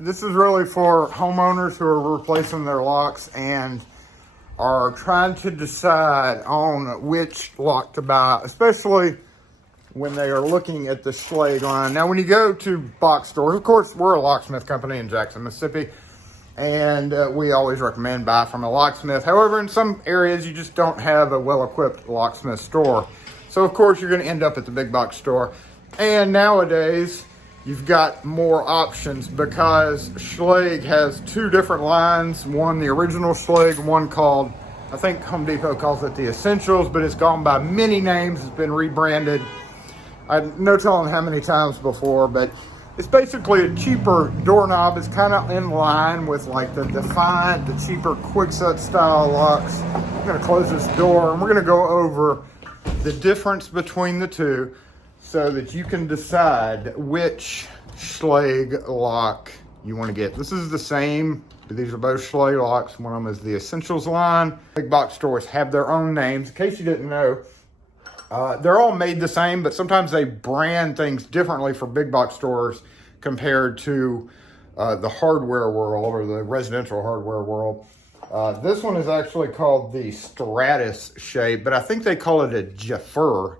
This is really for homeowners who are replacing their locks and are trying to decide on which lock to buy, especially when they are looking at the Schlage line. Now, when you go to box stores, of course, we're a locksmith company in Jackson, Mississippi, and we always recommend buy from a locksmith. However, in some areas, you just don't have a well-equipped locksmith store. So, of course, you're going to end up at the big box store. And nowadays, you've got more options because Schlage has two different lines. One, the original Schlage, one called, I think Home Depot calls it the Essentials, but it's gone by many names. It's been rebranded. I no telling how many times before, but it's basically a cheaper doorknob. It's kind of in line with like the Defiant, the cheaper Kwikset style locks. I'm going to close this door and we're going to go over the difference between the two so that you can decide which Schlage lock you want to get. This is the same, but these are both Schlage locks. One of them is the Essentials line. Big box stores have their own names. In case you didn't know, they're all made the same, but sometimes they brand things differently for big box stores compared to the hardware world or the residential hardware world. This one is actually called the Stratus shape, but I think they call it a Jaffer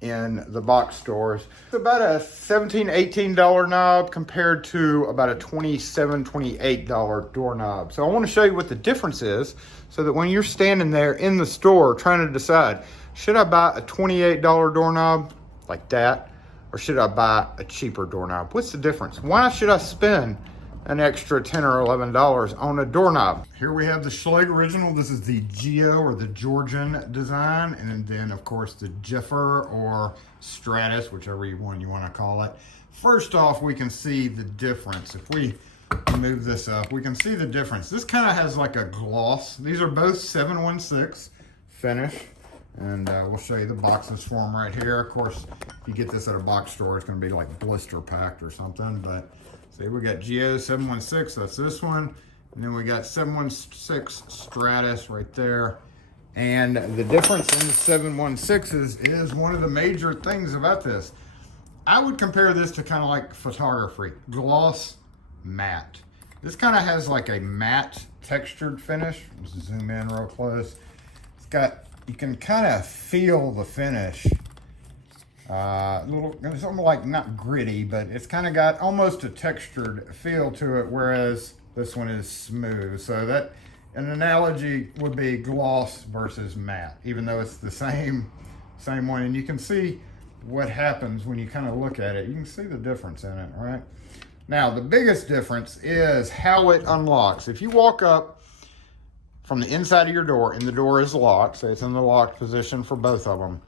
in the box stores. It's about a $17, $18 knob compared to about a $27, $28 doorknob. So I want to show you what the difference is so that when you're standing there in the store trying to decide, should I buy a $28 doorknob like that, or should I buy a cheaper doorknob? What's the difference? Why should I spend an extra $10 or $11 on a doorknob? Here we have the Schlage original. This is the Geo or the Georgian design. And then of course the Jaffer or Stratus, whichever one you want to call it. First off, we can see the difference. If we move this up, we can see the difference. This kind of has like a gloss. These are both 716 finish. And we'll show you the boxes for them right here. Of course, if you get this at a box store, it's going to be like blister packed or something. But see, we got Geo 716, that's this one. And then we got 716 Stratus right there. And the difference in the 716s is one of the major things about this. I would compare this to kind of like photography, gloss, matte. This kind of has like a matte textured finish. Let's zoom in real close. It's got, you can kind of feel the finish. It's almost like not gritty, but it's kind of got almost a textured feel to it, whereas this one is smooth. So that an analogy would be gloss versus matte, even though it's the same one. And you can see what happens when you kind of look at it. You can see the difference in it, right? Now, the biggest difference is how it unlocks. If you walk up from the inside of your door and the door is locked, say it's in the locked position for both of them,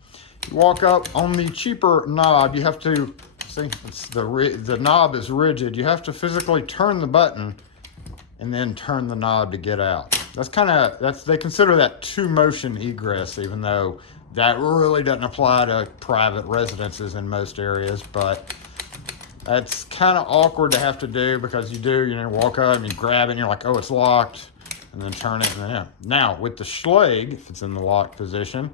you walk up on the cheaper knob, you have to, see, the knob is rigid. You have to physically turn the button and then turn the knob to get out. They consider that two motion egress, even though that really doesn't apply to private residences in most areas, but that's kind of awkward to have to do because you walk up and you grab it and you're like, oh, it's locked, and then turn it, and then, yeah. Now, with the Schlage, if it's in the locked position,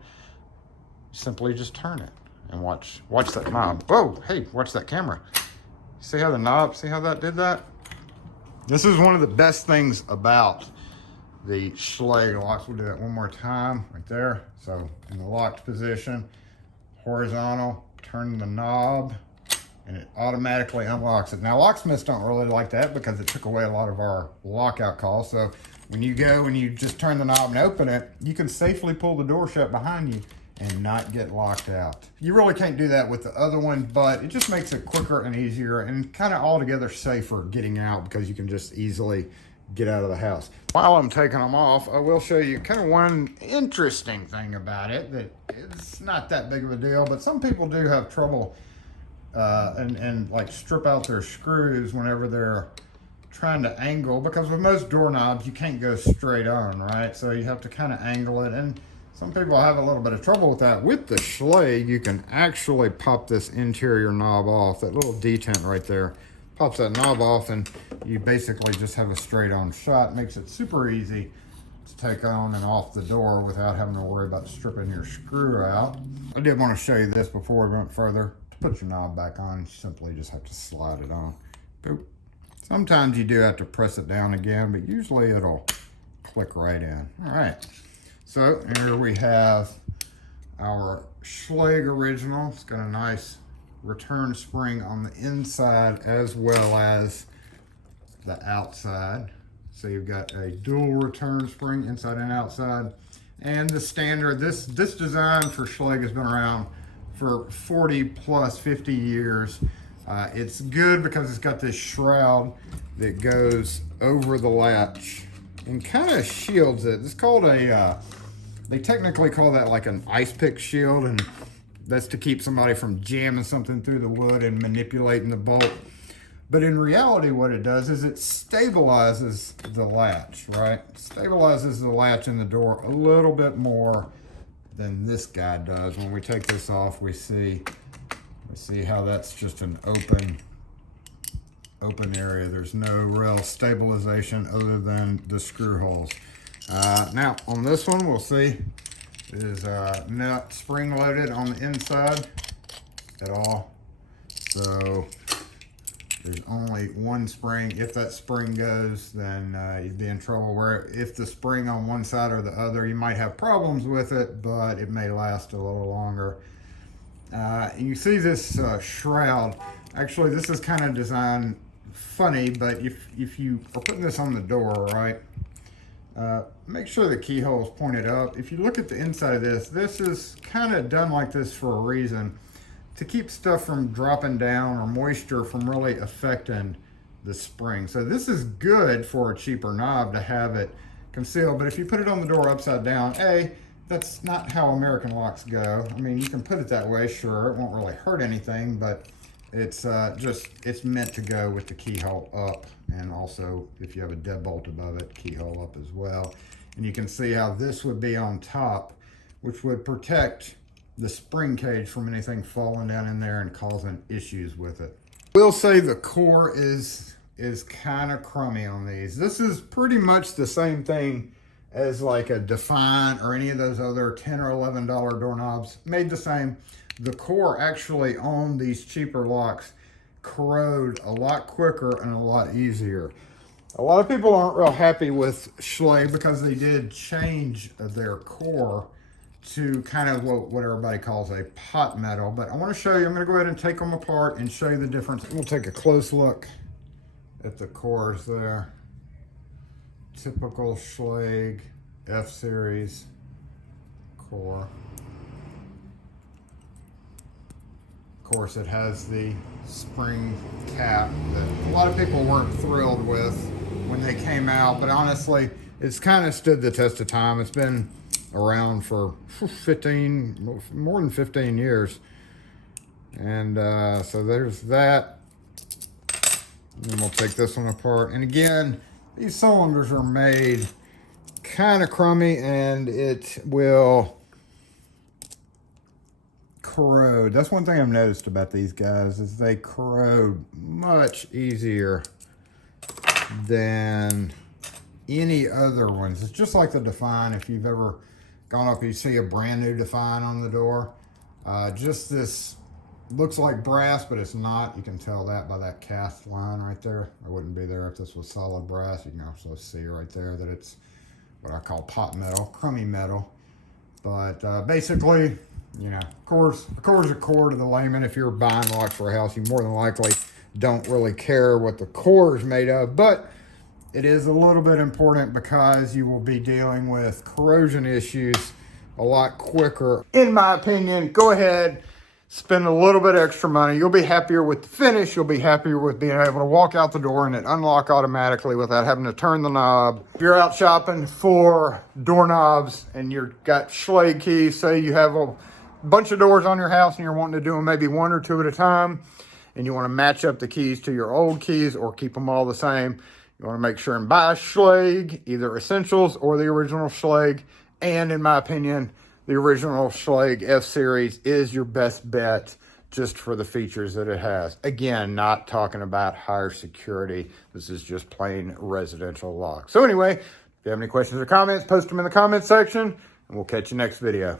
simply just turn it and watch that knob. Whoa, hey, watch that camera. See how that did that? This is one of the best things about the Schlage locks. We'll do that one more time right there. So in the locked position, horizontal, turn the knob, and it automatically unlocks it. Now, locksmiths don't really like that because it took away a lot of our lockout calls. So when you go and you just turn the knob and open it, you can safely pull the door shut behind you and not get locked out. You really can't do that with the other one, but it just makes it quicker and easier and kind of altogether safer getting out because you can just easily get out of the house. While I'm taking them off, I will show you kind of one interesting thing about it that it's not that big of a deal, but some people do have trouble and like strip out their screws whenever they're trying to angle, because with most doorknobs you can't go straight on, right? So you have to kind of angle it, and some people have a little bit of trouble with that. With the Schlage, you can actually pop this interior knob off. That little detent right there pops that knob off, and you basically just have a straight on shot. Makes it super easy to take on and off the door without having to worry about stripping your screw out. I did want to show you this before we went further. To put your knob back on, you simply just have to slide it on. Boop. Sometimes you do have to press it down again, but usually it'll click right in. All right, so here we have our Schlage original. It's got a nice return spring on the inside as well as the outside. So you've got a dual return spring inside and outside. And the standard, this design for Schlage has been around for 40 plus 50 years. It's good because it's got this shroud that goes over the latch and kind of shields it. It's called a, they technically call that like an ice pick shield, and that's to keep somebody from jamming something through the wood and manipulating the bolt. But in reality, what it does is it stabilizes the latch, right? Stabilizes the latch in the door a little bit more than this guy does. When we take this off, we see how that's just an open area. There's no real stabilization other than the screw holes. Now on this one, we'll see it is not spring loaded on the inside at all. So there's only one spring. If that spring goes, then you'd be in trouble. Where if the spring on one side or the other, you might have problems with it, but it may last a little longer. You see this shroud. Actually, this is kind of designed funny, but if you are putting this on the door, right, make sure the keyhole is pointed up. If you look at the inside of this, this is kind of done like this for a reason, to keep stuff from dropping down or moisture from really affecting the spring. So this is good for a cheaper knob to have it concealed, but if you put it on the door upside down, that's not how American locks go. I mean, you can put it that way, sure, it won't really hurt anything, but it's it's meant to go with the keyhole up, and also if you have a deadbolt above it, keyhole up as well. And you can see how this would be on top, which would protect the spring cage from anything falling down in there and causing issues with it. We'll say the core is kind of crummy on these. This is pretty much the same thing as like a Define or any of those other $10 or $11 doorknobs, made the same. The core actually on these cheaper locks corrode a lot quicker and a lot easier. A lot of people aren't real happy with Schlage because they did change their core to kind of what everybody calls a pot metal. But I want to show you, I'm going to go ahead and take them apart and show you the difference. We'll take a close look at the cores there. Typical Schlage F-Series core. Of course, it has the spring cap that a lot of people weren't thrilled with when they came out, but honestly, it's kind of stood the test of time. It's been around for more than 15 years. And so there's that. And we'll take this one apart. And again, these cylinders are made kind of crummy, and it will corrode. That's one thing I've noticed about these guys, is they corrode much easier than any other ones. It's just like the Define. If you've ever gone up and you see a brand new Define on the door, just this looks like brass, but it's not. You can tell that by that cast line right there. It wouldn't be there if this was solid brass. You can also see right there that it's what I call pot metal, crummy metal. But basically, you know, a core's a core to the layman. If you're buying locks for a house, you more than likely don't really care what the core is made of, but it is a little bit important because you will be dealing with corrosion issues a lot quicker. In my opinion, go ahead, spend a little bit extra money. You'll be happier with the finish. You'll be happier with being able to walk out the door and it unlock automatically without having to turn the knob. If you're out shopping for doorknobs and you've got Schlage keys, say you have a bunch of doors on your house and you're wanting to do them maybe one or two at a time, and you want to match up the keys to your old keys or keep them all the same, you want to make sure and buy Schlage, either Essentials or the original Schlage. And in my opinion, the original Schlage F-Series is your best bet just for the features that it has. Again, not talking about higher security. This is just plain residential lock. So anyway, if you have any questions or comments, post them in the comments section, and we'll catch you next video.